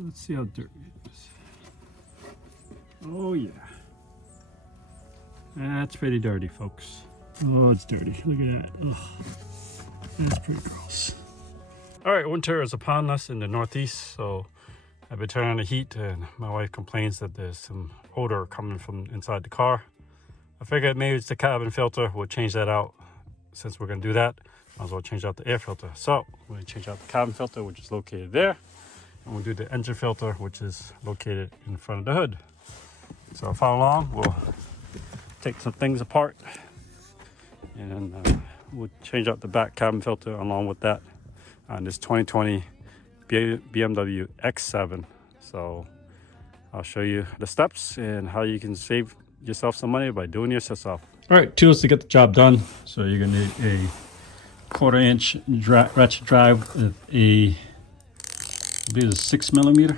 Let's see how dirty it is. Oh yeah. That's pretty dirty, folks. Oh, it's dirty. Look at that. Ugh. That's pretty gross. All right, winter is upon us in the Northeast, so I've been turning on the heat and my wife complains that there's some odor coming from inside the car. I figured maybe it's the cabin filter. We'll change that out. Since we're gonna do that, might as well change out the air filter. So we're gonna change out the cabin filter, which is located there. And we'll do the engine filter, which is located in front of the hood. So follow along, we'll take some things apart and we'll change out the back cabin filter along with that on this 2020 BMW X7. So I'll show you the steps and how you can save yourself some money by doing this yourself. All right, tools to get the job done. So you're gonna need a 1/4 inch ratchet drive with a, I believe it's a 6mm.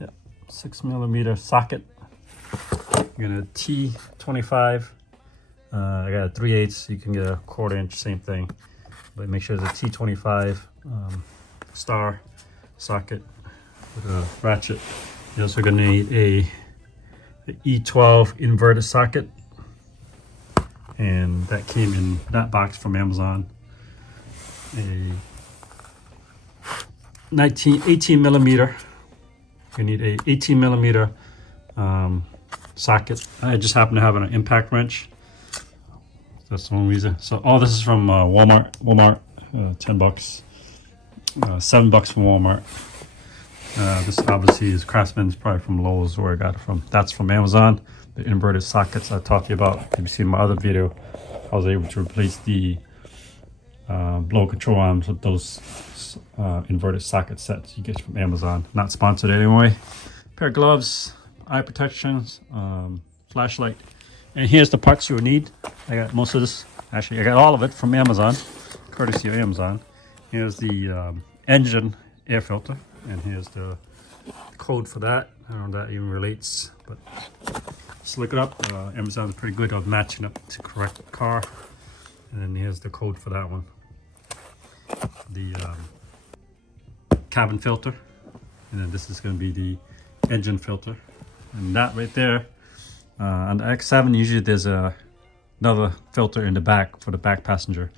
Yeah, 6mm socket. You're gonna T25. I got a 3/8. You can get a 1/4 inch, same thing. But make sure it's a T25 star socket with a ratchet. You're also gonna need a E12 inverted socket, and that came in that box from Amazon. A 18mm. You need a 18mm socket. I just happen to have an impact wrench. That's the only reason. So all this is from Walmart. 10 bucks. $7 from Walmart. This obviously is Craftsman's, probably from Lowe's where I got it from. That's from Amazon. The inverted sockets I talked to you about. If you've seen my other video, I was able to replace the blow control arms with those inverted socket sets you get from Amazon. Not sponsored anyway. Pair of gloves, eye protections, flashlight. And here's the parts you will need. I got most of this. Actually, I got all of it from Amazon, courtesy of Amazon. Here's the engine air filter. And here's the code for that. I don't know if that even relates, but just look it up. Amazon's pretty good at matching up to correct car. And then here's the code for that one. The cabin filter. And then this is going to be the engine filter. And that right there, on the X7, usually there's another filter in the back for the back passenger.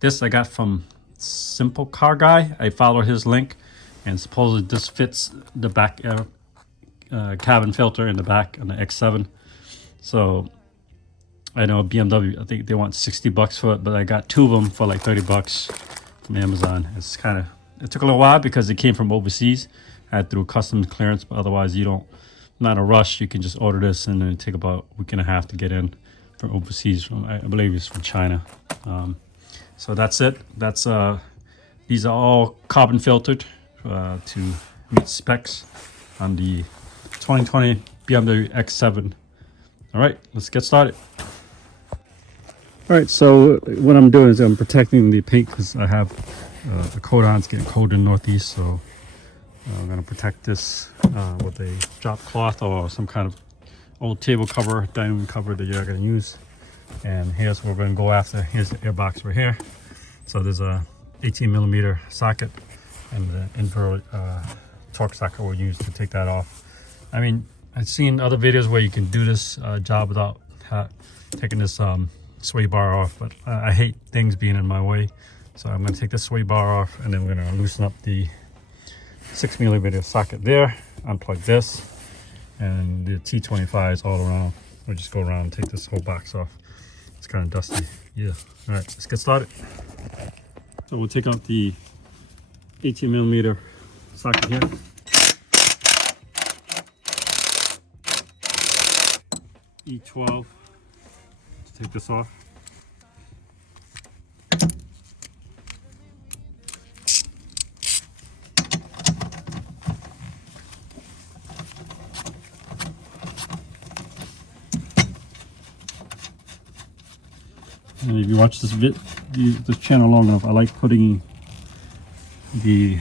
This I got from Simple Car Guy. I follow his link. And supposedly this fits the back cabin filter in the back on the X7. So I know BMW, I think they want $60 for it, but I got 2 of them for like $30 from Amazon. It's kind of, it took a little while because it came from overseas. I had through customs clearance, but otherwise you don't, not a rush. You can just order this and then it take about a week and a half to get in from overseas. From, I believe it's from China. So that's it. That's these are all carbon filtered. To meet specs on the 2020 BMW X7. All right, let's get started. All right, so what I'm doing is I'm protecting the paint because I have the coat on. It's getting cold in the Northeast, so I'm going to protect this with a drop cloth or some kind of old table cover, dining room cover that you're going to use. And here's what we're going to go after. Here's the air box right here. So there's a 18mm socket and the inverted torque socket we'll use to take that off. I mean, I've seen other videos where you can do this job without taking this sway bar off, but I hate things being in my way. So I'm going to take this sway bar off, and then we're going to loosen up the 6mm socket there, unplug this, and the T25s all around. We'll just go around and take this whole box off. It's kind of dusty. Yeah. All right, let's get started. So we'll take out the 18mm socket here. E12 to take this off. And if you watch this channel long enough, I like putting the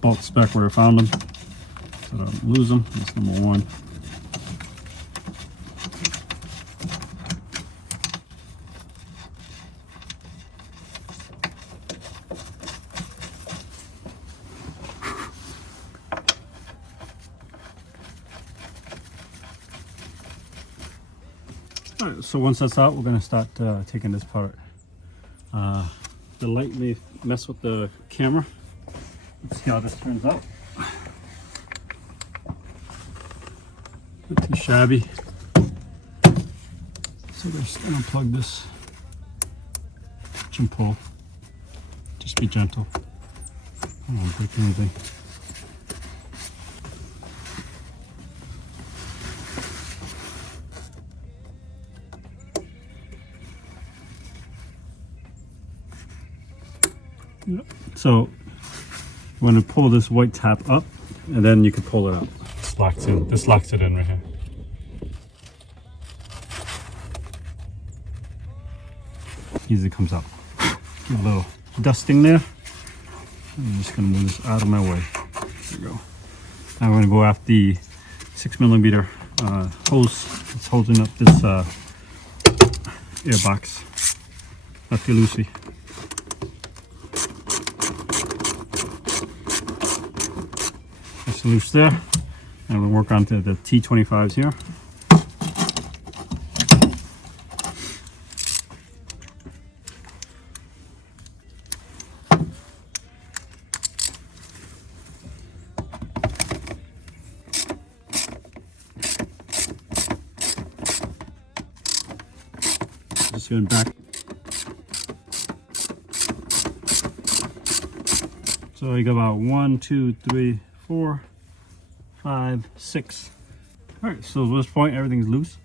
bolts back where I found them so that I don't lose them. That's number one. All right, so once that's out, we're gonna start taking this apart. The light may mess with the camera. Let's see how this turns out. Not too shabby. So just unplug this. Push and pull. Just be gentle. I don't break anything. Yep. So I'm going to pull this white tab up, and then you can pull it out. This locks in. This locks it in right here. Easy comes out. Get a little dusting there. I'm just going to move this out of my way. There we go. Now we're going to go after the 6mm hose that's holding up this air box. Lefty loosey. Just loose there. And we'll work on to the T25s here. Just going back. So you got about 1, 2, 3, 4, 5, 6. All right, so at this point everything's loose.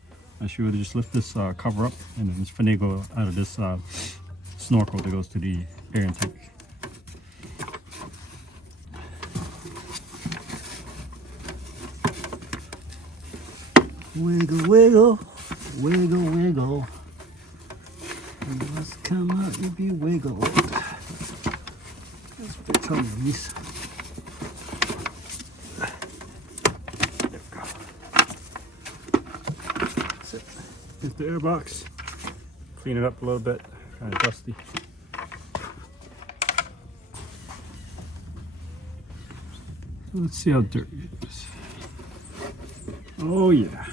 I should really just lift this cover up and then just finagle out of this snorkel that goes to the air intake. Wiggle, wiggle, wiggle, wiggle. You must come out and be wiggled. That's what they tell me, these. There we go. That's it. Here's the air box. Clean it up a little bit. Kind of dusty. So let's see how dirty it is. Oh yeah.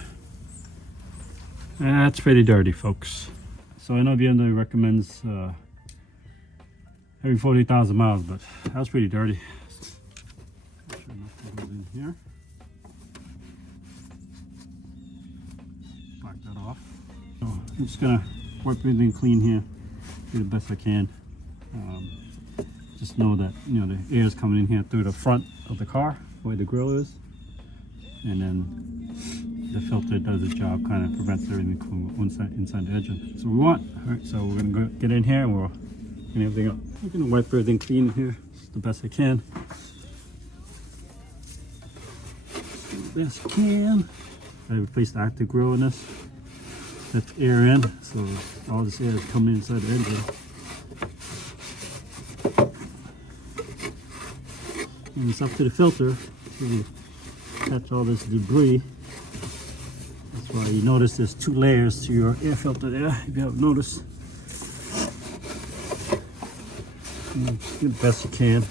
That's pretty dirty, folks. So I know BMW recommends every 40,000 miles, but that was pretty dirty. In here. Black that off. So I'm just gonna wipe everything clean here, do the best I can. Just know that the air is coming in here through the front of the car, where the grill is, and then the filter does its job, kind of prevents everything from inside the engine. That's what we want. All right, so we're gonna go get in here and we'll clean everything up. I'm gonna wipe everything clean here, the best I can. The best I can. I replaced the active grill in this. That's air in, so all this air is coming inside the engine. And it's up to the filter to catch all this debris. That's why you notice there's 2 layers to your air filter there, if you haven't noticed. Do the best you can.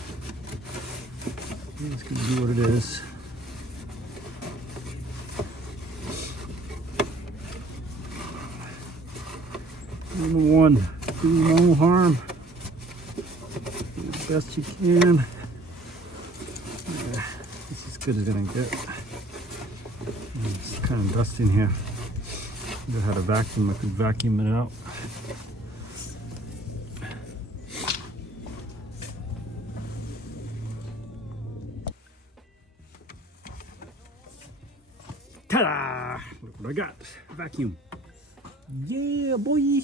It's gonna do what it is. Number 1, do no harm. Do the best you can. Yeah, this is as good as it's gonna get. It's kind of dusty in here. If I had a vacuum, I could vacuum it out. Ta-da! Look what I got. Vacuum. Yeah, boy!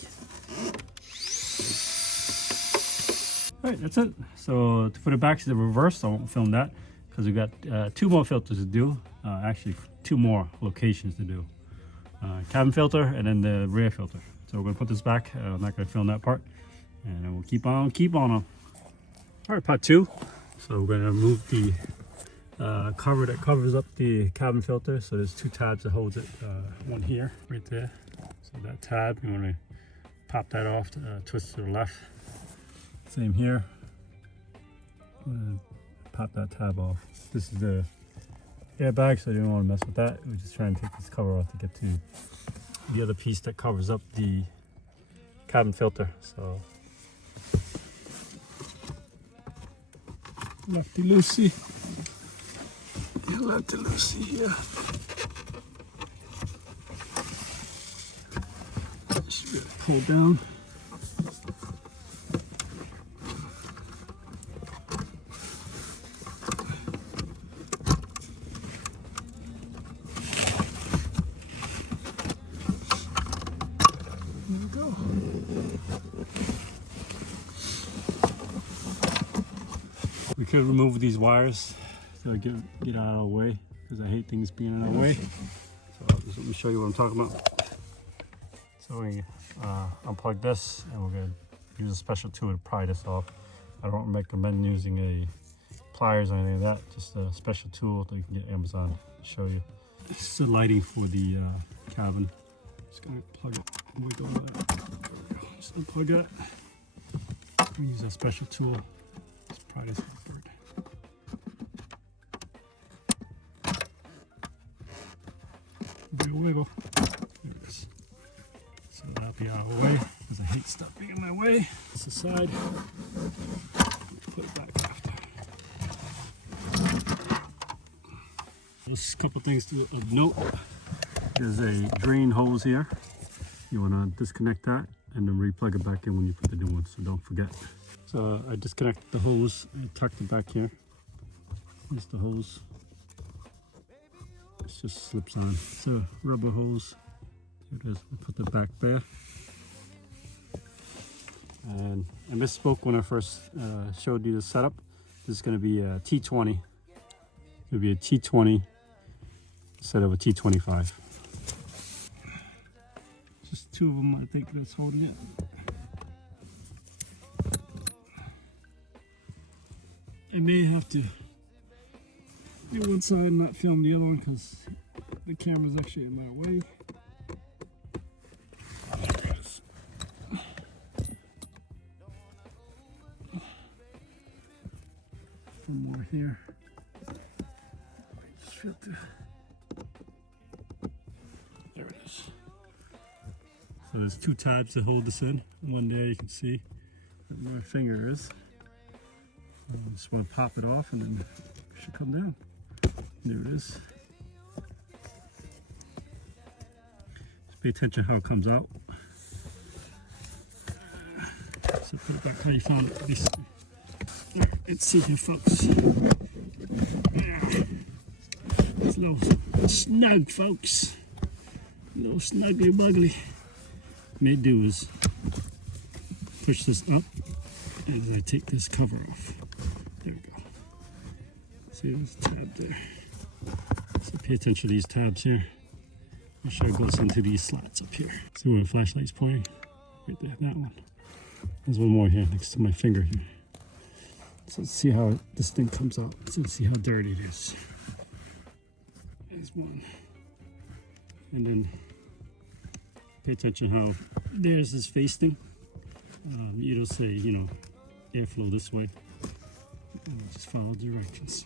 Alright, that's it. So to put it back to the reverse, I won't film that because we've got 2 more filters to do. Actually, 2 more locations to do. Cabin filter and then the rear filter. So we're going to put this back. I'm not going to film that part. And then we'll keep on them. Alright, part 2. So we're going to remove the cover that covers up the cabin filter. So there's 2 tabs that holds it. One here, right there. So that tab, you want to pop that off, twist to the left. Same here. Pop that tab off. This is the airbag, so I didn't want to mess with that. We're just trying to take this cover off to get to the other piece that covers up the cabin filter. So lefty loosey. Yeah, lefty loosey here. Just really pull down. There we go. We could remove these wires to get out of the way, because I hate things being in our way. So just let me show you what I'm talking about. So we unplug this, and we're going to use a special tool to pry this off. I don't recommend using a pliers or anything like that, just a special tool that you can get at Amazon to show you. This is the lighting for the cabin. Just going to plug it. Wiggle that. Just unplug that. We use a special tool. Let's pry this apart. Wiggle, wiggle. There it is. So that'll be out of the way, because I hate stuff being in my way. It's the side. Put it back after. Just a couple things of note. There's a drain hose here. You want to disconnect that and then re-plug it back in when you put the new one, so don't forget. So I disconnected the hose and tucked it back here. Here's the hose. It just slips on. It's a rubber hose. Here it is. We put it back there. And I misspoke when I first showed you the setup. This is going to be a T20. It's going to be a T20 instead of a T25. Just two of them, I think, that's holding it. I may have to do one side and not film the other one because the camera's actually in my way. One more here. Just fit the... There it is. So there's two tabs that hold this in. One there you can see where my finger is. Just want to pop it off and then it should come down. There it is. Just pay attention how it comes out. So put it back how you found it. Alright, let's see here, folks. It's a little snug, folks. A little snuggly buggly. May do is push this up as I take this cover off. There we go. See, there's a tab there. So pay attention to these tabs here. I'll show it goes into these slots up here. See where the flashlight's pointing? Right there, that one. There's one more here next to my finger here. So let's see how this thing comes out. So let's see how dirty it is. There's one. And then pay attention how there's this facing. It'll say, you know, airflow this way. And just follow directions.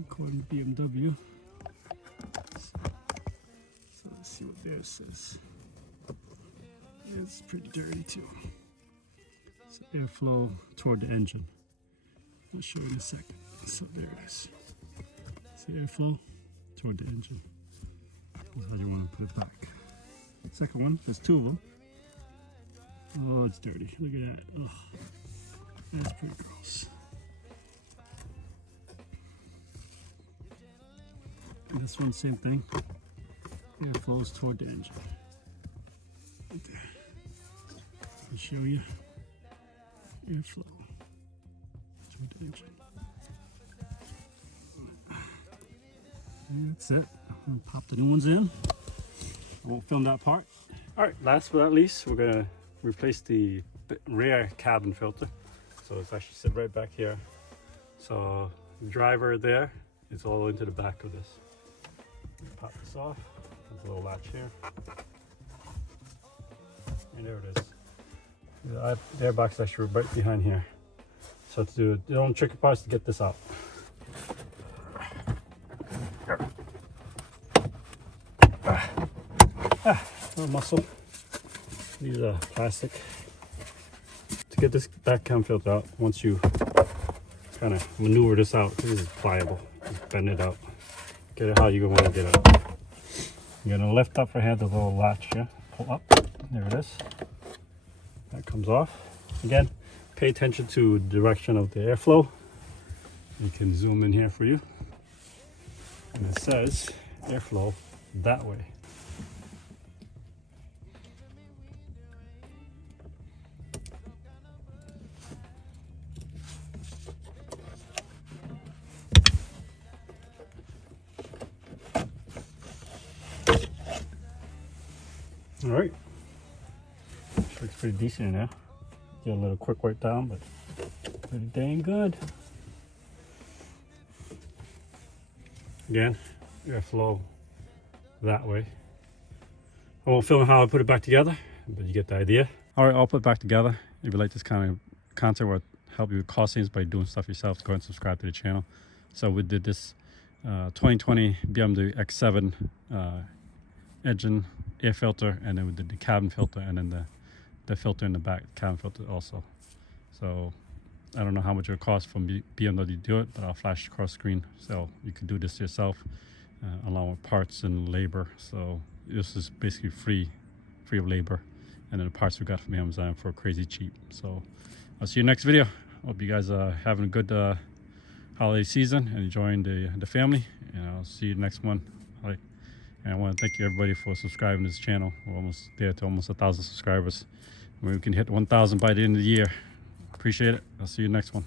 According to BMW. So let's see what theirs says. Yeah, it's pretty dirty too. So airflow toward the engine. I'll show you in a second. So there it is. See airflow toward the engine. That's how you want to put it back. Second one, there's two of them. Oh, it's dirty. Look at that. Oh, that's pretty gross. And this one, same thing. Air flows toward the engine. Right there. I'll show you. Airflow toward the engine. And that's it. I'm gonna pop the new ones in. I won't film that part. All right, last but not least, we're gonna replace the rear cabin filter. So it's actually sit right back here. So the driver there is all into the back of this. Pop this off. There's a little latch here. And there it is. The airbox is actually right behind here. So to do the only tricky part is to get this out. muscle. These are plastic. To get this back cam filter out, once you kind of maneuver this out, this is pliable. Just bend it out. Get it how you want to get it out. You're gonna lift up your hand, the little latch here. Pull up. There it is. That comes off. Again, pay attention to the direction of the airflow. You can zoom in here for you. And it says airflow that way. All right, looks pretty decent in there. Get a little quick wipe down, but pretty dang good. Again, airflow that way. I won't film how I put it back together, but you get the idea. All right, I'll put it back together. If you like this kind of content where help you with cost savings by doing stuff yourself, go ahead and subscribe to the channel. So we did this 2020 BMW X7 engine air filter, and then we did the cabin filter, and then the filter in the back, cabin filter also. So I don't know how much it would cost from BMW to do it, but I'll flash across screen so you can do this yourself along with parts and labor. So this is basically free of labor, and then the parts we got from Amazon for crazy cheap. So I'll see you next video. Hope you guys are having a good holiday season and enjoying the family, and I'll see you next one. All right. And I want to thank you everybody for subscribing to this channel. We're almost there to almost 1,000 subscribers. We can hit 1,000 by the end of the year. Appreciate it. I'll see you next one.